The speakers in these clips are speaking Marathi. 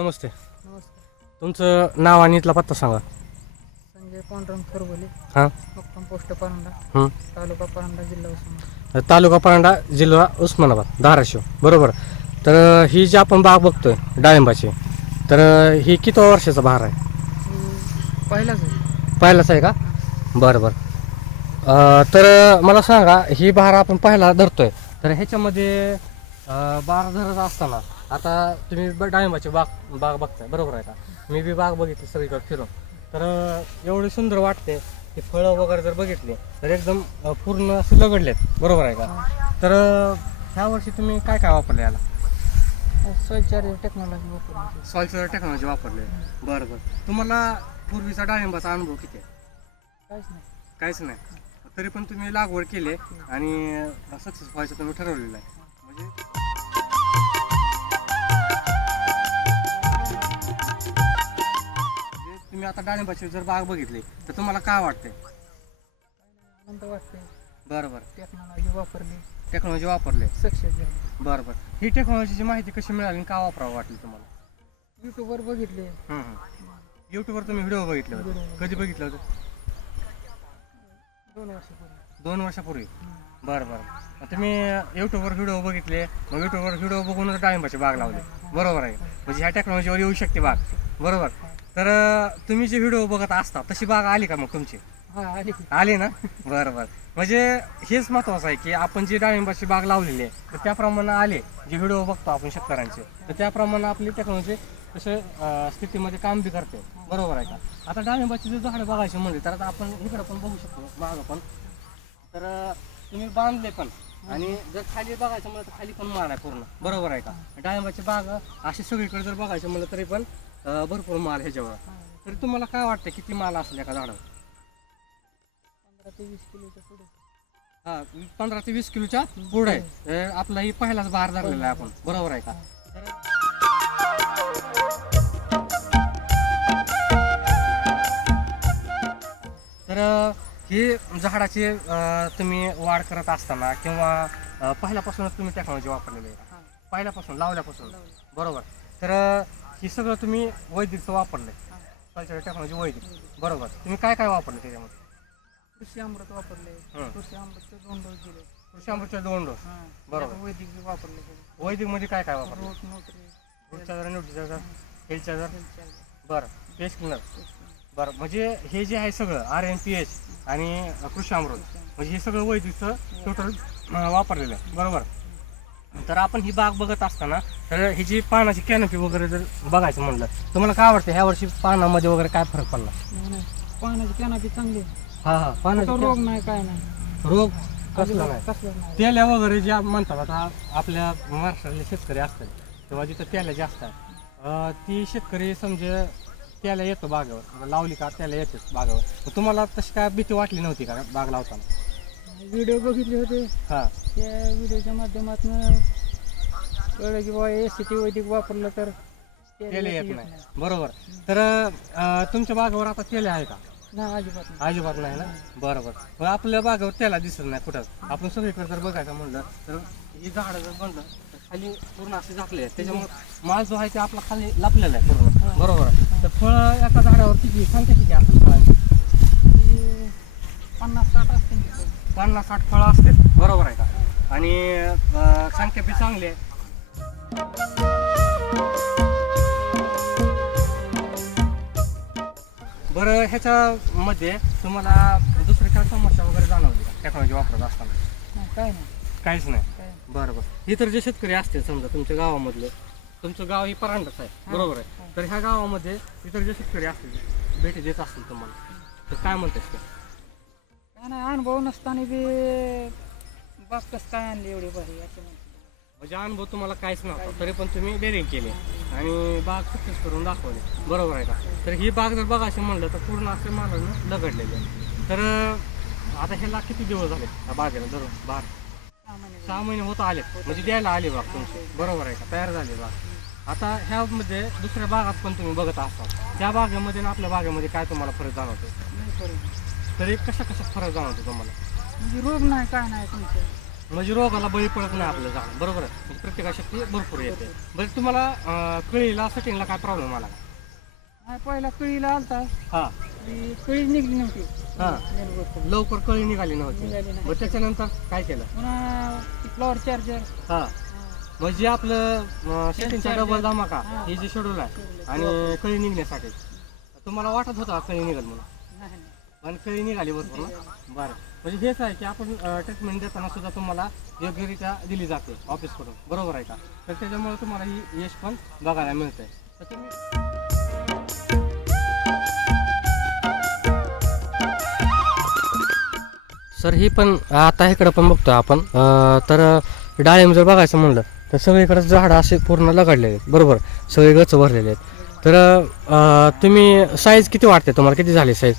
नमस्ते. नमस्कार. तुमचं नाव आणि इथला पत्ता सांगा. संजय पांडुरंग हां? मुक्काम पोस्ट परांडा. हं. तालुका परांडा जिल्हा उस्मानाबाद. तालुका परांडा जिल्हा उस्मानाबाद धाराशिव. बरोबर. तर ही जी आपण बाग बघतोय डाळिंबाची तर ही किती वर्षाचा बहार आहे? ही पहिलाच आहे. पहिलाच आहे का? बरं बरं अं, तर मला सांगा ही बहार आपण पहिला धरतोय. तर ह्याच्यामध्ये अं, बार धरत असताना आता तुम्ही ब- डाळिंबाची बाग बाग बघताय बरोबर आहे का? मी बी बाग बघितली सगळीकडे फिरून. तर एवढी सुंदर वाटते की फळं वगैरे जर बघितली तर एकदम अं, पूर्ण असे लगडलेत बरोबर आहे का? तर ह्या वर्षी तुम्ही काय काय वापरले याला? स्वचार्य टेक्नॉलॉजी वापरून सॉइल टेक्नॉलॉजी वापरले. बरं बरं. तुम्हाला पूर्वीचा डाळिंबाचा अनुभव किती आहे? काहीच नाही. काहीच नाही. तरी पण तुम्ही लागवड केली आणि सक्सेस व्हायचं तुम्ही ठरवलेलं आहे. म्हणजे तुम्ही आता डाळिंबाची जर बाग बघितली तर तुम्हाला काय वाटते आनंद वाटते बरं बरं. टेक्नॉलॉजी वापरली. टेक्नॉलॉजी वापरले. सक्सेस झाली. बरं बरं. ही टेक्नॉलॉजीची माहिती कशी मिळाली आणि का वापरावं वाटली तुम्हाला? युट्यूबवर बघितले. युट्यूबवर तुम्ही व्हिडिओ बघितले होते. कधी बघितलं होतं? दोन वर्षापूर्वी. दोन वर्षापूर्वी. बरं बरं. मग तुम्ही युट्यूबवर व्हिडिओ बघितले मग युट्यूबवर व्हिडिओ बघूनच डाळिंबाची बाग लावली. बरोबर आहे. म्हणजे ह्या टेक्नॉलॉजीवर येऊ शकते बाग. बरोबर. तर तुम्ही जे व्हिडिओ बघत असता तशी बाग आली का मग तुमची? हा आली. ना? बरं बरं. म्हणजे हेच महत्वाचं आहे की आपण जी डाळिंबाची बाग लावलेली आहे तर त्याप्रमाणे आले जे व्हिडिओ बघतो आपण शेतकऱ्यांचे. तर त्याप्रमाणे आपली टेक्नॉलॉजी तसे स्थितीमध्ये काम बी करते. बरोबर आहे का? आता डाळिंबाची जर झाडं बघायची म्हणली तर आता आपण इकडं पण बघू शकतो मागं पण. तर तुम्ही बांधले पण आणि जर खाली बघायचं म्हणलं तर खाली पण माल आहे पूर्ण. बरोबर आहे का? डाळिंबाची बाग अशी सगळीकडे जर बघायचं म्हणलं तरी पण अं, भरपूर माल ह्याच्यावर. तरी तुम्हाला काय वाटतं किती माल असेल एका झाडावर? पंधरा ते वीस किलोच्या पुढे. हा पंधरा ते वीस किलोच्या पुढे. आहे अं, आपला ही पहिलाच बहार धरलेला आहे आपण. बरोबर आहे का? तर अं, ही झाडाची अं, तुम्ही वाढ करत असताना किंवा अं, पहिल्यापासूनच तुम्ही टेक्नॉलॉजी वापरलेली आहे का? हा. पहिल्यापासून लावल्यापासून. लावली. बरोबर. तर हे सगळं तुम्ही वैदिकचं वापरलंय. हा. कल्चर टेक्नॉलॉजी वैदिक. बरोबर. तुम्ही काय काय वापरलं त्याच्यामध्ये? कृषी अमृत वापरले हं. कृषी अमृतचे दोन डोस दिले कृषी अमृतचे दोन डोस. हा. बरोबर. त्यात वैदिक बी वापरले गेले. वैदिकमध्ये काय काय वापरलं रोट notary root charger nutri charger health charger बरं. पेस्ट क्लिनर बरं. म्हणजे हे जे आहे सगळं आर एन पी एच आणि कृषी अमृत म्हणजे हे सगळं वैदिकचं टोटल वापरलेलं आहे. बरोबर. तर आपण ही बाग बघत असताना तर ही जी पानाची कॅनपी वगैरे जर बघायचं म्हणलं तुम्हाला काय वाटतं ह्या वर्षी पानामध्ये वगैरे काय फरक पडला? नाही पाण्याची कॅनापी चांगली हा हा. पानाची रोग नाही काय नाही. रोग कसला नाही? कसलं नाही. तेल्या वगैरे जे म्हणतात आता आपल्या महाराष्ट्रातले शेतकरी असतात तेव्हा जिथं तेल्या जे असतात अं, ती शेतकरी समजे त्याला येतो बागावर लावली का त्याला येतेच बागावर. मग तुम्हाला तशी काय भीती वाटली नव्हती का बाग लावताना? व्हिडिओ बघितले होते. हा. त्या व्हिडिओच्या माध्यमातून कळलं की बाबा ए सी टी वैदिक वापरलं तर तेल येत नाही. बरोबर. तर अं, तुमच्या बागावर आता तेल आहे का? नाही अजिबात नाही. अजिबात नाही ना? बरोबर. मग आपल्या बागावर त्याला दिसत नाही कुठं? आपण सगळीकडे जर बघायचं म्हणलं तर ही झाडं जर म्हणलं तर खाली पूर्ण असे झाकले आहेत. त्याच्यामुळे माल जो आहे ते आपला खाली लपलेला आहे पूर्ण. बरोबर. तर फळ एका झाडावर किती? संख्या किती असतात फळांची ती पन्नास साठ असते ना तिथं. पन्नास साठ फळं असतात बरोबर आहे का? आणि अं, संख्या बी चांगली आहे. बरं ह्याच्यामध्ये तुम्हाला दुसरी काय समस्या वगैरे जाणवली का? टेक्नॉलॉजी वापरत असताना? काय नाही. काहीच नाही. काय बरं बरं. इतर जे शेतकरी असतील समजा तुमच्या गावामधले तुमचं गाव ही परांडच आहे. बरोबर आहे. तर ह्या गावामध्ये इतर जे शेतकरी असतील भेटी देत असतील तुम्हाला तर काय म्हणतात ते? नाही अनुभव नसताना बी बाप कसं काय आणली एवढी भारी असं. म्हणजे अनुभव तुम्हाला काहीच नव्हता तरी पण तुम्ही डेअरिंग केली. आणि बाग सक्सेस करून दाखवली. बरोबर आहे का? तर ही बाग जर बघायचं म्हणलं तर पूर्ण असे मालानं लगडलेले आहे. तर आता ह्याला किती दिवस झाले त्या बागेला जर बाग सहा महिने होत आले म्हणजे द्यायला आले बाग तुमची. बरोबर आहे का? तयार झाली बाग. आता ह्यामध्ये दुसऱ्या बागात पण तुम्ही बघत असता त्या बागेमध्ये आणि आपल्या बागेमध्ये काय तुम्हाला फरक जाणवतो तरी कशा कशा फरक जाणवतो तुम्हाला? म्हणजे रोग नाही काय नाही तुमचं? म्हणजे रोगाला बळी पडत नाही आपलं झाड बरोबर आहे? म्हणजे प्रतिकारशक्ती भरपूर येते. बरं तुम्हाला अं, कळीला सेटिंगला काय प्रॉब्लेम आला? हा, पहिला कळीला आलता. हा. ती कळी निघली नव्हती. हा. मेन गोष्ट. लवकर कळी निघाली नव्हती. निघाली नाही. मग त्याच्यानंतर काय केलं? पुन्हा फ्लॉवर चार्जर हा. म्हणजे आपलं सेटिंगचा charger. डबल धमाका हा. हे जे शेड्यूल आहे आणि कळी निघण्यासाठी. तुम्हाला वाटत होतं का कळी निघत म्हणून? आणि कळी निघाली बरोबर ना बरं. म्हणजे हेच आहे की आपण ट्रीटमेंट देताना सुद्धा तुम्हाला योग्यरित्या दिली जाते ऑफिसकडून बरोबर आहे का? तर त्याच्यामुळे तुम्हाला ही यश पण बघायला मिळतंय. तर तुम्ही सर ही पण आता इकडं पण बघतो आपण. तर डाळिंब जर बघायचं म्हणलं तर सगळीकडे झाडं असे पूर्ण लगडलेले आहेत. बरोबर? सगळे गच भरलेले आहेत. तर तुम्ही साईज किती वाटते तुम्हाला? किती झाली साईज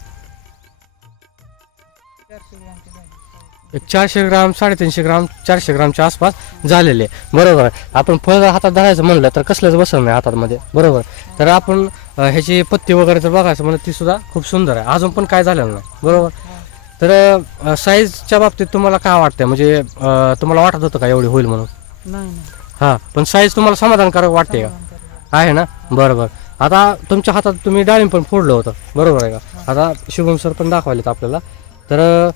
एक चारशे ग्राम साडेतीनशे ग्राम चारशे ग्रामच्या आसपास झालेले आहे. बरोबर आहे. आपण फळ जर हातात धरायचं म्हणलं तर कसलंच बसत नाही हातामध्ये. बरोबर तर आपण ह्याची पत्ती वगैरे जर बघायचं म्हणलं ती सुद्धा खूप सुंदर आहे. अजून पण काय झालेलं नाही. बरोबर. तर साईजच्या बाबतीत तुम्हाला काय वाटतंय? म्हणजे तुम्हाला वाटत होतं का एवढी होईल म्हणून? हा पण साईज तुम्हाला समाधानकारक वाटते का. आहे ना? बरं बरं आता तुमच्या हातात तुम्ही डाळिंब पण फोडलं होतं. बरोबर आहे का? आता शुभम सर पण दाखवायलेत आपल्याला. तर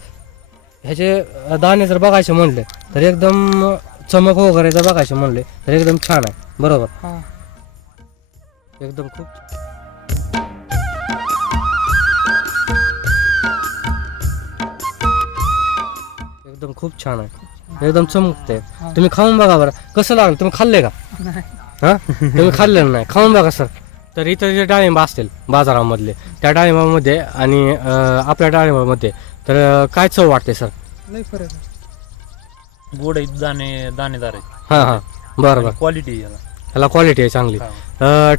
ह्याचे दाणे जर बघायचे म्हणले तर एकदम चमक वगैरे जर बघायचे म्हणले तर एकदम छान आहे. बरोबर? एकदम खूप एकदम खूप छान आहे. एकदम चमकते. तुम्ही खाऊन बघा बरं. कसं लागलं? तुम्ही खाल्ले का? हा? तुम्ही खाल्लेलं नाही? खाऊन बघा सर. तर इथं जे डाळिंब असतील बाजारामधले त्या डाळिंबामध्ये आणि आपल्या डाळिंबामध्ये तर काय चव वाटते सर? लय फरक आहे. गोड आहेत दाणे दाणेदार आहेत. हां हां. बरं बरं. क्वालिटी याला. ह्याला क्वालिटी आहे चांगली.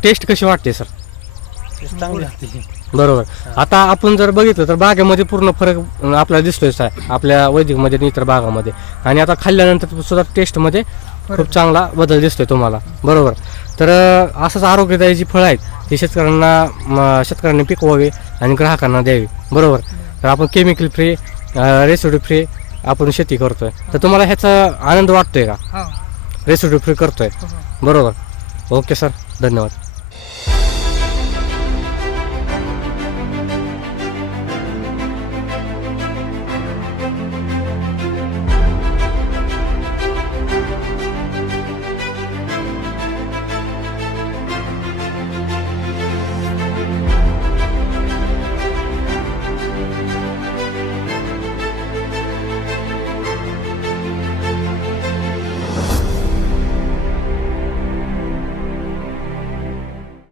टेस्ट कशी वाटते सर? चांगली लागते बरोबर. आता आपण जर बघितलं तर बागेमध्ये पूर्ण फरक अं, आपल्याला दिसतोयच आहे आपल्या वैदिकमध्ये आणि इतर बागामध्ये. आणि आता खाल्ल्यानंतर सुद्धा टेस्टमध्ये खूप चांगला बदल दिसतोय तुम्हाला. बरोबर. तर अं, असंच आरोग्यदायी जी फळं आहेत ती शेतकऱ्यांना म, शेतकऱ्यांनी पिकवावी आणि ग्राहकांना द्यावी. बरोबर. तर आपण केमिकल फ्री रेसिडी फ्री आपण शेती करतोय. तर तुम्हाला ह्याचा आनंद वाटतोय का? हा. रेसिडी फ्री करतोय. हो. बरोबर. ओके सर धन्यवाद.